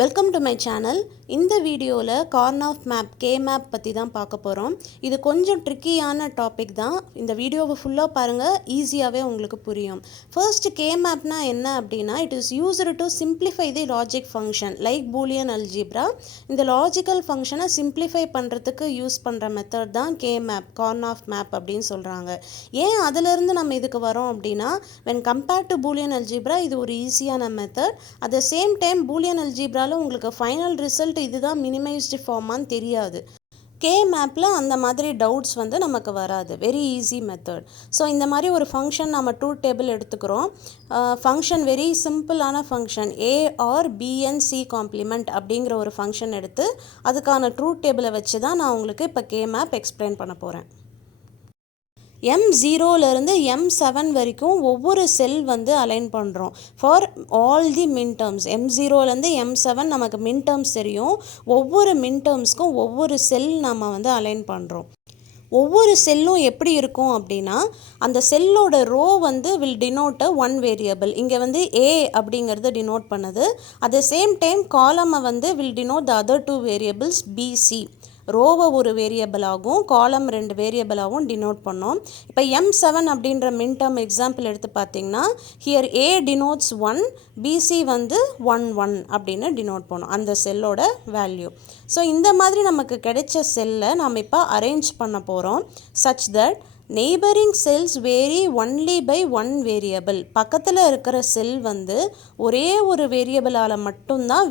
Welcome to my channel. இந்த வீடியோவில் கார்னாஃப் map K map பற்றி தான் பார்க்க போகிறோம். இது கொஞ்சம் ட்ரிக்கியான டாபிக் தான். இந்த வீடியோவை ஃபுல்லாக பாருங்கள், ஈஸியாகவே உங்களுக்கு புரியும். ஃபர்ஸ்ட் கே மேப்னா என்ன அப்படின்னா, it is used to simplify the logic function like Boolean algebra. இந்த லாஜிக்கல் ஃபங்க்ஷனை சிம்பிளிஃபை பண்ணுறதுக்கு யூஸ் பண்ணுற மெத்தட் தான் கே மேப், கார்னாஃப் மேப் அப்படின்னு சொல்கிறாங்க. ஏன் அதிலிருந்து நம்ம இதுக்கு வரோம் அப்படின்னா, when compared to Boolean algebra இது ஒரு ஈஸியான method. At the same time Boolean algebra உங்களுக்கு ஃபைனல் ரிசல்ட் இதுதான் மினிமைஸ்டு ஃபார்மான்னு தெரியாது. கே மேப்பில் அந்த மாதிரி டவுட்ஸ் நமக்கு வராது. Very easy method. ஸோ இந்த மாதிரி ஒரு ஃபங்க்ஷன் நம்ம ட்ரூத் டேபிள் எடுத்துக்கிறோம். ஃபங்க்ஷன் வெரி சிம்பிளான function A or B and C complement அப்படிங்கிற ஒரு ஃபங்க்ஷன் எடுத்து அதுக்கான ட்ரூத் டேபிளை வச்சு தான் நான் உங்களுக்கு இப்போ கே மேப் எக்ஸ்பிளைன் பண்ண போகிறேன். M0லேருந்து M7 வரைக்கும் ஒவ்வொரு செல் அலைன் பண்ணுறோம் ஃபார் ஆல் தி மின் டேர்ம்ஸ். M0லேருந்து M7 நமக்கு மின் டேர்ம்ஸ் தெரியும். ஒவ்வொரு மின் டேர்ம்ஸ்க்கும் ஒவ்வொரு செல் நம்ம அலைன் பண்ணுறோம். ஒவ்வொரு செல்லும் எப்படி இருக்கும் அப்படின்னா, அந்த செல்லோட row will denote one variable. இங்கே ஏ அப்படிங்கிறது டினோட் பண்ணுது. அட் த சேம் டைம் காலமை will denote the other two variables BC. ரோவை ஒரு வேரியபிளாகவும் காலம் ரெண்டு வேரியபிளாகவும் டினோட் பண்ணோம். இப்போ M7 அப்படின்ற மின் டேர்ம் எக்ஸாம்பிள் எடுத்து பார்த்தீங்கன்னா, ஹியர் ஏ டினோட்ஸ் 1, பிசி 1 அப்படின்னு டினோட் பண்ணோம் அந்த செல்லோட வேல்யூ. ஸோ இந்த மாதிரி நமக்கு கிடைச்ச செல்லை நாம் இப்போ அரேஞ்ச் பண்ண போகிறோம் such that neighbouring cells vary only by one variable. பக்கத்தில் இருக்கிற செல் ஒரே ஒரு வேரியபிளால் மட்டும்தான்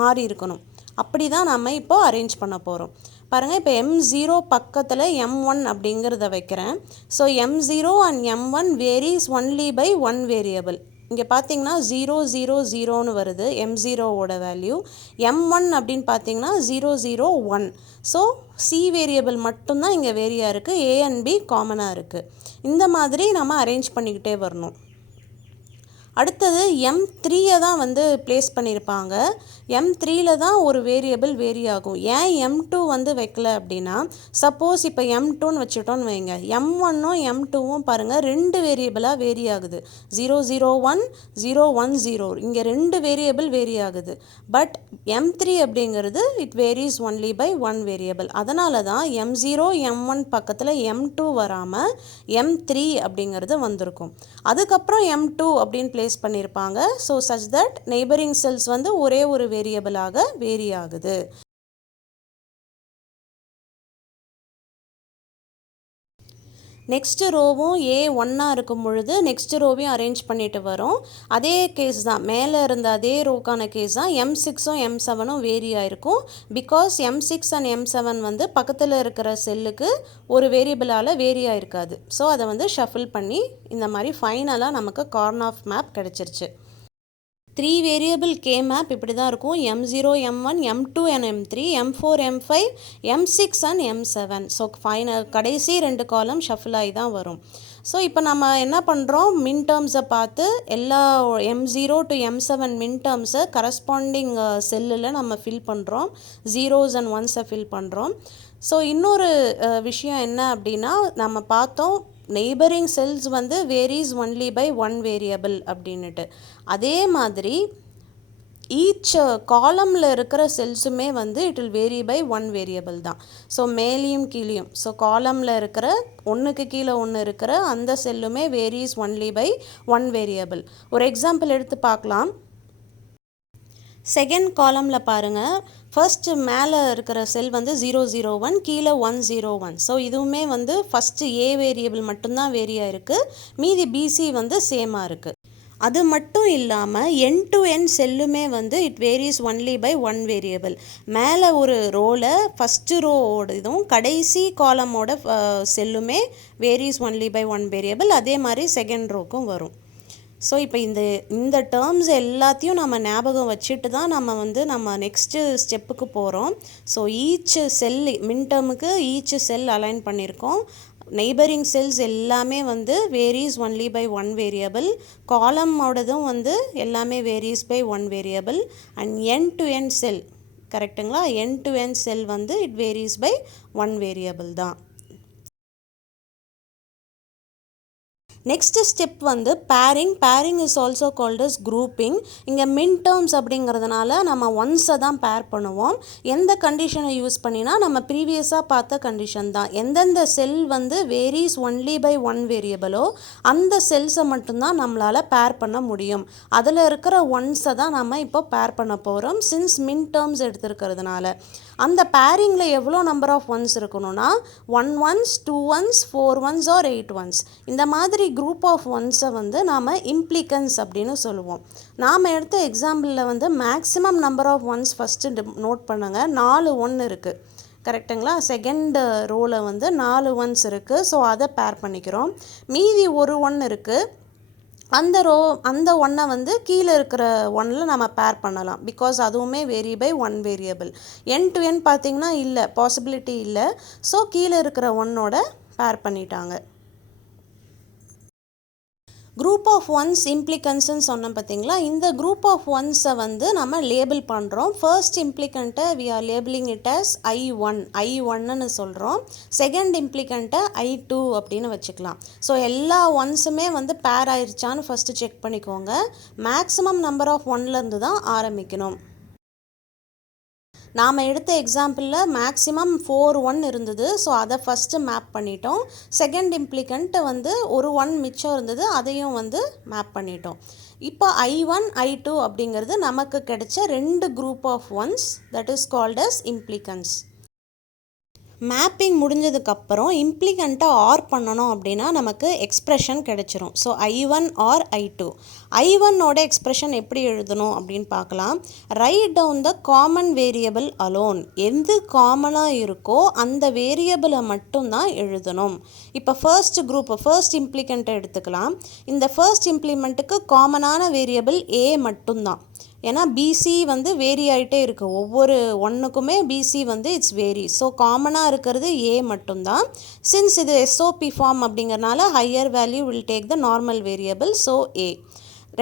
மாறி இருக்கணும். அப்படி தான் நம்ம இப்போ அரேஞ்ச் பண்ண போகிறோம். பாருங்கள், இப்போ M0 பக்கத்தில் M1 அப்படிங்கிறத வைக்கிறேன். So M0 and M1 varies only by one variable. இங்கே பார்த்தீங்கன்னா 000ன்னு வருது M0ஓட வேல்யூ. M1 அப்படின்னு பார்த்தீங்கன்னா 001. ஸோ சி வேரியபிள் மட்டும்தான் இங்கே வேரியாக இருக்குது, ஏ அண்ட் பி காமனாக இருக்குது. இந்த மாதிரி நம்ம அரேஞ்ச் பண்ணிக்கிட்டே வரணும். அடுத்தது M3 தான் ப்ளேஸ் பண்ணியிருப்பாங்க. M3 தான் ஒரு வேரியபிள் வேரி ஆகும். ஏன் M2 வைக்கல அப்படின்னா, சப்போஸ் இப்போ M2ன்னு வச்சுட்டோன்னு வைங்க, M1ம் M2வும் பாருங்கள் ரெண்டு வேரியபிளாக வேரி ஆகுது. 001, 010 இங்கே ரெண்டு வேரியபிள் வேரி ஆகுது. பட் M3 அப்படிங்கிறது it varies only by one variable. அதனால தான் M0, M1 பக்கத்தில் M2 வராமல் M3 அப்படிங்கிறது வந்திருக்கும். அதுக்கப்புறம் M2 அப்படின்னு ப்ளேஸ் பண்ணியிருப்பாங்க. So such that neighbouring cells ஒரே ஒரு வேரியபிளாக வேரி ஆகுது. நெக்ஸ்ட் ரோவும் A1 இருக்கும் பொழுது நெக்ஸ்ட் ரோவையும் அரேஞ்ச் பண்ணிட்டு வரோம். அதே கேஸ் தான், மேலே இருந்த அதே ரோக்கான கேஸ் தான். M6ம் M7ம் வேரி ஆயிருக்கும். பிகாஸ் M6 அண்ட் M7 பக்கத்தில் இருக்கிற செல்லுக்கு ஒரு வேரியபிளால் வேரி ஆயிருக்காது. ஸோ அதை ஷஃபில் பண்ணி இந்த மாதிரி ஃபைனலாக நமக்கு கார்னாஃப் மேப் கிடச்சிருச்சு. 3 வேரியபிள் கே மேப் இப்படி தான் இருக்கும். M0, M1, M2 and M3, M4, M5, M6 and M7. So final கடைசி ரெண்டு காலம் ஷஃபில் ஆகி தான் வரும். ஸோ இப்போ நம்ம என்ன பண்ணுறோம், மின் டேர்ம்ஸை பார்த்து எல்லா M0 to M7 மின் டேர்ம்ஸை கரஸ்பாண்டிங் செல்லில் நம்ம ஃபில் பண்ணுறோம். ஜீரோஸ் அண்ட் ஒன்ஸை ஃபில் பண்ணுறோம். ஸோ இன்னொரு விஷயம் என்ன அப்படின்னா, நம்ம பார்த்தோம் neighbouring cells varies only by one variable அப்படின்னுட்டு. அதே மாதிரி ஈச் காலமில் இருக்கிற செல்ஸுமே it will vary by one variable தான். ஸோ மேலேயும் கீழேயும், ஸோ காலமில் இருக்கிற ஒன்றுக்கு கீழே ஒன்று இருக்கிற அந்த செல்லுமே varies only by one variable. ஒரு எக்ஸாம்பிள் எடுத்து பார்க்கலாம். செகண்ட் காலமில் பாருங்கள், ஃபர்ஸ்ட் மேலே இருக்கிற செல் 001, கீழே 101. ஸோ இதுவுமே ஃபஸ்ட்டு ஏ வேரியபிள் மட்டும்தான் வேரியாக இருக்குது. மீதி பிசி சேமாக இருக்குது. அது மட்டும் இல்லாமல் என் டு என் செல்லுமே it varies only by one variable. மேலே ஒரு ரோவில் ஃபஸ்ட்டு ரோவோட இதுவும் கடைசி காலமோட செல்லுமே வேரிஸ் ஒன்லி பை ஒன் வேரியபிள். அதே மாதிரி செகண்ட் ரோக்கும் வரும். ஸோ இப்போ இந்த டேர்ம்ஸ் எல்லாத்தையும் நம்ம ஞாபகம் வச்சுட்டு தான் நம்ம நெக்ஸ்ட்டு ஸ்டெப்புக்கு போகிறோம். ஸோ ஈச் செல் மின் டேர்முக்கு ஈச் செல் அலைன் பண்ணியிருக்கோம். நெய்பரிங் செல்ஸ் எல்லாமே varies only by one variable. காலமோடதும் எல்லாமே varies by one variable. And end to end cell, கரெக்டுங்களா, end to end cell it varies by one variable தான். Next step வந்து pairing is also called as grouping. இங்கே min terms அப்படிங்கிறதுனால நம்ம ஒன்ஸை தான் பேர் பண்ணுவோம். எந்த கண்டிஷனை யூஸ் பண்ணினா நம்ம ப்ரீவியஸாக பார்த்த கண்டிஷன் தான். எந்தெந்த செல் வந்து வேரிஸ் ஒன்லி பை ஒன் வேரியபிளோ அந்த செல்ஸை மட்டும்தான் நம்மளால் பேர் பண்ண முடியும். அதில் இருக்கிற ஒன்ஸை தான் நம்ம இப்போ பேர் பண்ண போகிறோம் சின்ஸ் மின் டேர்ம்ஸ் எடுத்துருக்கிறதுனால. அந்த பேரிங்கில் எவ்வளோ நம்பர் ஆஃப் ஒன்ஸ் இருக்கணும்னா 1 ones 2 ones 4 ones or 8 ones. இந்த மாதிரி குரூப் ஆஃப் ஒன்ஸை வந்து நாம் இம்ப்ளிகன்ஸ் அப்படின்னு சொல்லுவோம். நாம் எடுத்த எக்ஸாம்பிளில் வந்து maximum number of ones first note பண்ணுங்க. 4 1 இருக்குது கரெக்டுங்களா. செகண்ட் ரோவில் வந்து 4 ஒன்ஸ் இருக்குது. ஸோ அதை பேர் பண்ணிக்கிறோம். மீதி ஒரு 1 இருக்குது. அந்த ஒன்றை வந்து கீழே இருக்கிற ஒன்னில் நம்ம பேர் பண்ணலாம். பிகாஸ் அதுவுமே vary by one variable. End to end பார்த்திங்கன்னா இல்லை, பாசிபிலிட்டி இல்லை. ஸோ கீழே இருக்கிற ஒன்னோட பேர் பண்ணிட்டாங்க. குரூப் ஆஃப் ஒன்ஸ் இம்ப்ளிகன்ஸ்ன்னு சொன்னோம் பார்த்தீங்களா. இந்த குரூப் ஆஃப் ஒன்ஸை வந்து நம்ம லேபிள் பண்ணுறோம். ஃபர்ஸ்ட் இம்ப்ளிகண்ட்டை we are labeling it as I1ன்னு சொல்கிறோம். செகண்ட் இம்ப்ளிகண்ட்டை I2 அப்படின்னு வச்சுக்கலாம். ஸோ எல்லா ஒன்ஸுமே வந்து பேர் ஆயிடுச்சான்னு ஃபஸ்ட்டு செக் பண்ணிக்கோங்க. மேக்ஸிமம் நம்பர் ஆஃப் ஒன்லேருந்து தான் ஆரம்பிக்கணும். நாம் எடுத்த எக்ஸாம்பிளில் மேக்ஸிமம் 4 1 இருந்தது. ஸோ அதை ஃபஸ்ட்டு மேப் பண்ணிட்டோம். செகண்ட் இம்ப்ளிகண்ட்டு வந்து ஒரு 1 மிச்சம் இருந்தது, அதையும் வந்து மேப் பண்ணிட்டோம். இப்போ I1 I2 அப்படிங்கிறது நமக்கு கிடைச்ச 2 group of ones, that is called as implicants. Mapping முடிஞ்சதுக்கப்புறம் இம்ப்ளிகண்ட்டை ஆர் பண்ணணும் அப்படின்னா நமக்கு எக்ஸ்ப்ரெஷன் கிடைச்சிரும். So I1 or I2. I1ஓட expression எப்படி எழுதணும் அப்படின்னு பார்க்கலாம். Right down the common variable alone. எது காமனாக இருக்கோ அந்த வேரியபிளை மட்டும்தான் எழுதணும். இப்போ ஃபர்ஸ்ட் இம்ப்ளிகண்ட்டை எடுத்துக்கலாம். இந்த ஃபர்ஸ்ட் இம்ப்ளிமெண்ட்டுக்கு காமனான வேரியபிள் A மட்டும்தான். ஏன்னா பிசி வந்து வேரி ஆகிட்டே இருக்குது. ஒவ்வொரு ஒன்றுக்குமே பிசி வந்து இட்ஸ் வேரி. ஸோ காமனாக இருக்கிறது ஏ மட்டும்தான். சின்ஸ் இது எஸ்ஓபி ஃபார்ம் அப்படிங்கிறனால higher value will take the normal variable. So A.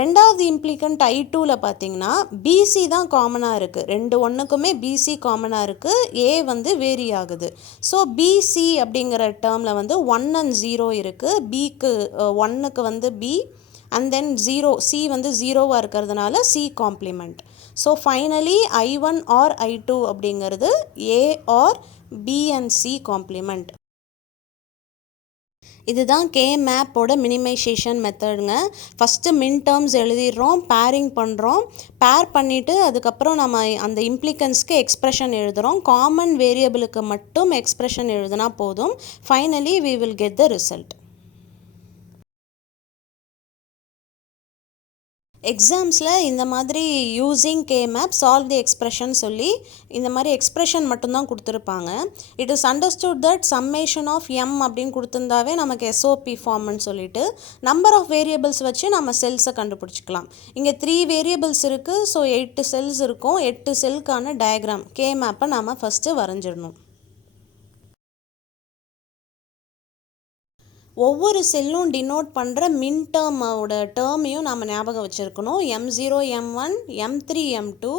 ரெண்டாவது இம்ப்ளிகண்ட் I2ல பார்த்தீங்கன்னா பிசி தான் காமனாக இருக்குது. 2 ஒன்றுக்குமே பிசி காமனாக இருக்குது. ஏ வந்து வேரி ஆகுது. ஸோ பிசி அப்படிங்கிற டேர்மில் வந்து 1 and 0 இருக்குது. பிக்கு 1க்கு வந்து பி and then 0, C வந்து 0வாக இருக்கிறதுனால C complement. So finally I1 or I2 அப்படிங்கிறது A or B and C complement. இதுதான் கே மேப்போட மினிமைசேஷன் மெத்தடுங்க. ஃபஸ்ட்டு மின் டேர்ம்ஸ் எழுதிடுறோம், பேரிங் பண்ணுறோம். பேர் பண்ணிவிட்டு அதுக்கப்புறம் நம்ம அந்த இம்ப்ளிகன்ஸ்க்கு எக்ஸ்ப்ரெஷன் எழுதுகிறோம். காமன் வேரியபிளுக்கு மட்டும் எக்ஸ்ப்ரெஷன் எழுதுனா போதும். Finally we will get the result. எக்ஸாம்ஸில் இந்த மாதிரி using K map solve the expression சொல்லி இந்த மாதிரி எக்ஸ்ப்ரெஷன் மட்டும்தான் கொடுத்துருப்பாங்க. It is understood that summation of M அப்படின்னு கொடுத்துருந்தாவே நமக்கு எஸ்ஓபி ஃபார்ம்னு சொல்லிட்டு நம்பர் ஆஃப் வேரியபிள்ஸ் வச்சு நம்ம செல்ஸை கண்டுபிடிச்சிக்கலாம். இங்கே 3 வேரியபிள்ஸ் இருக்குது. ஸோ 8 செல்ஸ் இருக்கும். 8 செல்லுக்கான டயக்ராம் கே மேப்பை நம்ம ஃபஸ்ட்டு வரைஞ்சிடணும். ஒவ்வொரு செல்லும் டினோட் பண்ணுற மின் டேர்மோட டேர்மையும் நம்ம ஞாபகம் வச்சுருக்கணும். M0 M1 M3 M2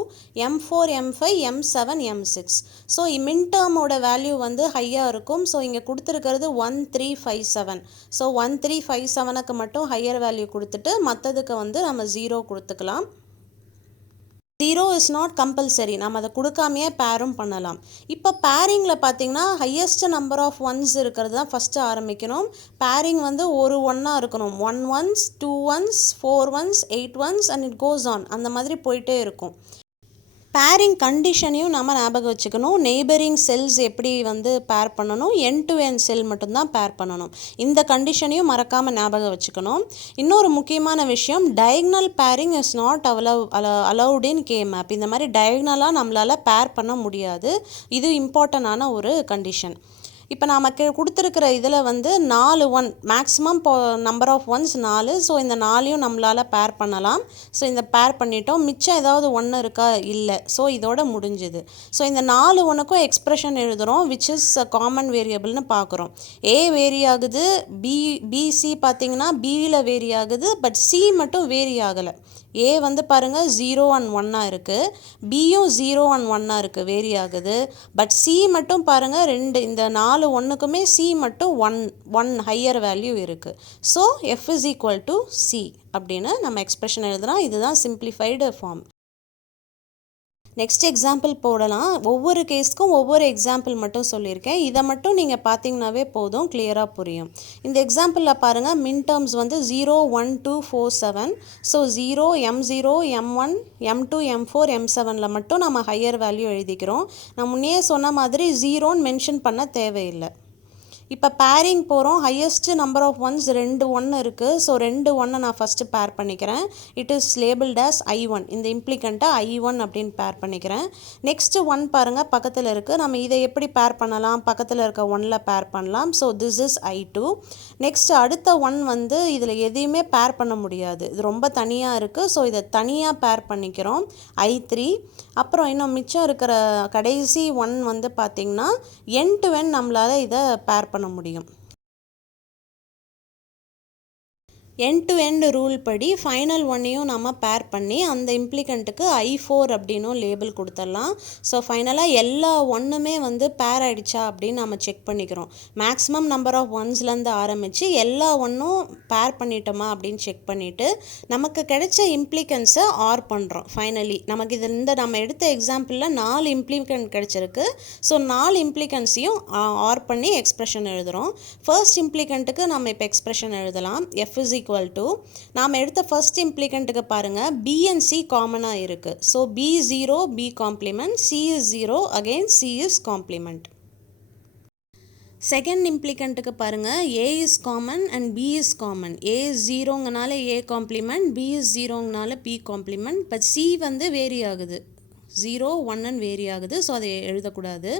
M4 M5 M7 M6. So மின் டேர்மோட வேல்யூ வந்து ஹையாக இருக்கும். ஸோ இங்கே கொடுத்துருக்கிறது 1357. ஸோ 1357க்கு மட்டும் ஹையர் வேல்யூ கொடுத்துட்டு மற்றதுக்கு வந்து நம்ம 0 கொடுத்துக்கலாம். 0 இஸ் நாட் கம்பல்சரி. நம்ம அதை கொடுக்காமையே பேரும் பண்ணலாம். இப்போ பேரிங்கில் பார்த்தீங்கன்னா ஹையஸ்ட் நம்பர் ஆஃப் ஒன்ஸ் இருக்கிறது தான் ஃபஸ்ட்டு ஆரம்பிக்கணும். பேரிங் வந்து ஒரு ஒன்னாக இருக்கணும். 1 ones 2 ones 4 ones 8 ones and it goes on. அந்த மாதிரி போயிட்டே இருக்கும். பேரிங் கண்டிஷனையும் நம்ம ஞாபகம் வச்சுக்கணும். நெய்பரிங் செல்ஸ் எப்படி வந்து பேர் பண்ணணும், என் டு என் செல் மட்டும்தான் பேர் பண்ணணும். இந்த கண்டிஷனையும் மறக்காமல் ஞாபகம் வச்சுக்கணும். இன்னொரு முக்கியமான விஷயம், diagonal pairing is not allowed in K map. இந்த மாதிரி டயக்னலாக நம்மளால் பேர் பண்ண முடியாது. இது இம்பார்ட்டண்டான ஒரு கண்டிஷன். இப்போ நமக்கு கொடுத்துருக்கிற இதில் வந்து 4 1 maximum number of ones 4. So இந்த 4ஐயும் நம்மளால் பேர் பண்ணலாம். ஸோ இந்த பேர் பண்ணிட்டோம். மிச்சம் ஏதாவது 1 இருக்கா? இல்லை. ஸோ இதோட முடிஞ்சுது. ஸோ இந்த 4 1க்கும் எக்ஸ்ப்ரெஷன் எழுதுகிறோம், விச் இஸ் காமன் வேரியபிள்னு பார்க்குறோம். ஏ வேரி ஆகுது, பிசி பார்த்திங்கன்னா பியில் வேரி ஆகுது, பட் சி மட்டும் வேரி ஆகலை. ஏ வந்து பாருங்கள் 0 அண்ட் 1 இருக்குது, பியும் 0 அண்ட் 1 இருக்குது, வேரி ஆகுது. பட் சி மட்டும் பாருங்கள் இந்த 4 ஒன்றுக்குமே சி மட்டும் 1 ஹையர் வேல்யூ இருக்குது. So F is equal to C அப்படின்னு நம்ம எக்ஸ்பிரஷன் எழுதுகிறோம். இதுதான் சிம்பிளிஃபைடு ஃபார்ம். நெக்ஸ்ட் எக்ஸாம்பிள் போடலாம். ஒவ்வொரு கேஸ்க்கும் ஒவ்வொரு எக்ஸாம்பிள் மட்டும் சொல்லியிருக்கேன். இதை மட்டும் நீங்கள் பார்த்தீங்கன்னாவே போதும், கிளியராக புரியும். இந்த எக்ஸாம்பிளில் பாருங்கள், மின் டேர்ம்ஸ் வந்து 0, 1, 2, 4, 7. So 0, M0, M1, M2, M4, M7ல் மட்டும் நம்ம ஹையர் வேல்யூ எழுதிக்கிறோம். நான் முன்னே சொன்ன மாதிரி 0ன்னு மென்ஷன் பண்ண தேவையில்லை. இப்போ பேரிங் போகிறோம். ஹையஸ்ட் நம்பர் ஆஃப் ஒன்ஸ் 2 1 இருக்குது. ஸோ 2 1 நான் ஃபஸ்ட்டு பேர் பண்ணிக்கிறேன். It is labelled as I1. இந்த இம்ப்ளிகண்ட்டை I1 அப்படின்னு பேர் பண்ணிக்கிறேன். நெக்ஸ்ட்டு 1 பாருங்கள் பக்கத்தில் இருக்குது. நம்ம இதை எப்படி பேர் பண்ணலாம்? பக்கத்தில் இருக்க 1ல் பேர் பண்ணலாம். So this is I2. Next அடுத்த 1 வந்து இதில் எதையுமே பேர் பண்ண முடியாது, இது ரொம்ப தனியாக இருக்குது. ஸோ இதை தனியாக பேர் பண்ணிக்கிறோம், I3. அப்புறம் இன்னும் மிச்சம் இருக்கிற கடைசி 1 வந்து பார்த்திங்கன்னா end to end நம்மளால் இதை பேர் பண்ண முடியும். எண்ட் டு எண்ட் ரூல் படி ஃபைனல் ஒன்னையும் நம்ம பேர் பண்ணி அந்த இம்ப்ளிகண்ட்டுக்கு I4 அப்படின்னும் லேபிள் கொடுத்துடலாம். ஸோ ஃபைனலாக எல்லா ஒன்றுமே வந்து பேர் ஆகிடுச்சா அப்படின்னு நம்ம செக் பண்ணிக்கிறோம். மேக்ஸிமம் நம்பர் ஆஃப் ஒன்ஸ்லேருந்து ஆரம்பித்து எல்லா ஒன்றும் பேர் பண்ணிட்டோமா அப்படின்னு செக் பண்ணிவிட்டு நமக்கு கிடைச்ச இம்ப்ளிகன்ஸை ஆர் பண்ணுறோம். ஃபைனலி நமக்கு நம்ம எடுத்த எக்ஸாம்பிளில் 4 இம்ப்ளிகண்ட் கிடச்சிருக்கு. ஸோ 4 இம்ப்ளிகன்ஸையும் ஆர் பண்ணி எக்ஸ்பிரஷன் எழுதுகிறோம். ஃபர்ஸ்ட் இம்ப்ளிகண்ட்டுக்கு நம்ம இப்போ எக்ஸ்பிரஷன் எழுதலாம். எஃப் இஸ் ஈக்குவல் டு நாம் எடுத்த ஃபர்ஸ்ட் இம்ப்ளிகண்ட்டுக்கு பாருங்கள் B and C காமனாக இருக்குது. So B0 B complement, C is 0 again C is complement. Second இம்ப்ளிகண்ட்டுக்கு பாருங்கள் A is common and B is common. A is 0ங்கனால A காம்ப்ளிமெண்ட், B is 0ங்கனால B complement. But C வந்து vary ஆகுது, 0 1 vary ஆகுது. So அதை எழுதக்கூடாது.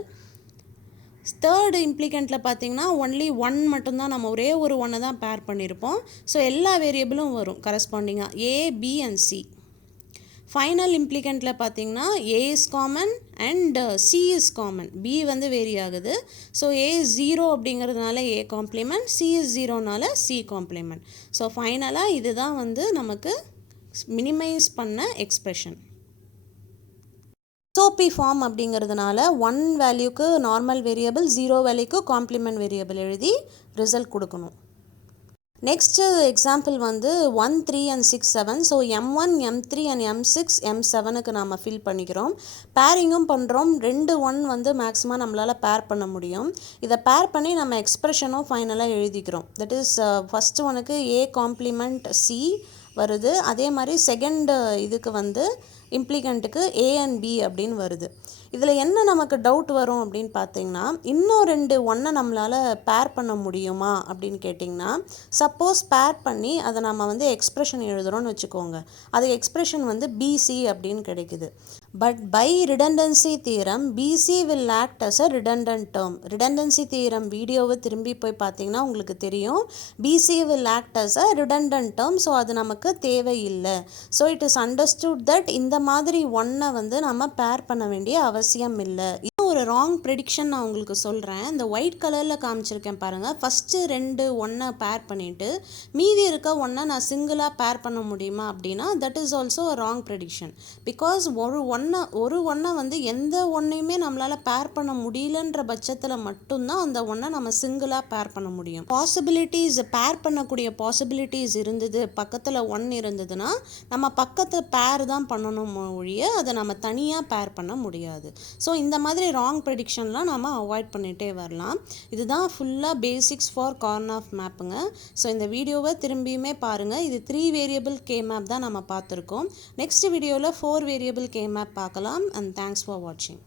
Third இம்ப்ளிகண்ட்டில் பார்த்தீங்கன்னா ஒன்லி 1 மட்டும்தான், நம்ம ஒரே ஒரு 1 தான் பேர் பண்ணியிருப்போம். ஸோ எல்லா வேரியபிளும் வரும் கரஸ்பாண்டிங்காக A, B and C. Final இம்ப்ளிகண்ட்டில் பார்த்தீங்கன்னா A is common and C is common, B வந்து வேரி ஆகுது. ஸோ A is 0 அப்படிங்கிறதுனால A காம்ப்ளிமெண்ட், C is 0னால C காம்ப்ளிமெண்ட். ஸோ ஃபைனலாக இதுதான் வந்து நமக்கு மினிமைஸ் பண்ண எக்ஸ்பிரஷன். SOP ஃபார்ம் அப்படிங்கிறதுனால 1 வேல்யூக்கு நார்மல் வேரியபிள், 0 வேல்யூக்கு காம்ப்ளிமெண்ட் வேரியபிள் எழுதி ரிசல்ட் கொடுக்கணும். நெக்ஸ்ட்டு எக்ஸாம்பிள் வந்து 1, 3 and 6, 7. So M1, M3 and M6, M7க்கு நாம் ஃபில் பண்ணிக்கிறோம். பேரிங்கும் பண்ணுறோம். 2 1 வந்து மேக்ஸிமம் நம்மளால் பேர் பண்ண முடியும். இதை பேர் பண்ணி நம்ம எக்ஸ்பிரஷனும் ஃபைனலாக எழுதிக்கிறோம். தட் இஸ் ஃபஸ்ட்டு ஒனுக்கு A காம்ப்ளிமெண்ட் C வருது. அதே மாதிரி செகண்ட் இதுக்கு வந்து இம்ப்ளிகண்ட்டுக்கு A and B அப்படின்னு வருது. இதில் என்ன நமக்கு டவுட் வரும் அப்படின்னு பார்த்தீங்கன்னா, இன்னும் 2 ஒன்றை நம்மளால் பேர் பண்ண முடியுமா அப்படின்னு கேட்டிங்கன்னா, சப்போஸ் பேர் பண்ணி அதை நம்ம வந்து எக்ஸ்பிரஷன் எழுதுகிறோன்னு வச்சுக்கோங்க. அது எக்ஸ்பிரஷன் வந்து BC அப்படின்னு கிடைக்குது. But by redundancy theorem BC will act as a redundant term. Redundancy theorem வீடியோவை திரும்பி போய் பார்த்தீங்கன்னா உங்களுக்கு தெரியும், BC will act as a redundant term. So அது நமக்கு தேவையில்லை. So it is understood that இந்த மாதிரி ஒன்றை வந்து நம்ம பேர் பண்ண வேண்டிய அவசியம் இல்லை. ஒரு ராங் ப்ரெடிக்ஷன் நான் உங்களுக்கு சொல்கிறேன். இந்த ஒயிட் கலரில் காமிச்சிருக்கேன் பாருங்கள். ஃபஸ்ட்டு 2 ஒன்றை பேர் பண்ணிவிட்டு மீதி இருக்க ஒன்றை நான் சிங்கிளாக பேர் பண்ண முடியுமா அப்படின்னா that is also a wrong prediction. Because ஒரு ஒன்றை வந்து எந்த ஒன்றையுமே நம்மளால் பேர் பண்ண முடியலன்ற பட்சத்தில் மட்டும்தான் அந்த ஒன்றை நம்ம சிங்கிளாக பேர் பண்ண முடியும். பாசிபிலிட்டிஸ் பேர் பண்ணக்கூடிய பாசிபிலிட்டிஸ் இருந்தது, பக்கத்தில் 1 இருந்ததுன்னா நம்ம பக்கத்து பேர் தான் பண்ணணும் ஒழிய அதை நம்ம தனியாக பேர் பண்ண முடியாது. ஸோ இந்த மாதிரி ராங் ப்ரெடிக்ஷன்லாம் நம்ம அவாய்ட் பண்ணிகிட்டே வரலாம். இதுதான் ஃபுல்லாக பேசிக்ஸ் ஃபார் கார்னாஃப் மேப்புங்க. ஸோ இந்த வீடியோவை திரும்பியுமே பாருங்கள். இது 3 வேரியபிள் K மேப் தான் நம்ம பார்த்துருக்கோம். நெக்ஸ்ட் வீடியோவில் 4 வேரியபிள் K மேப் பார்க்கலாம். அண்ட் தேங்க்ஸ் ஃபார் வாட்சிங்.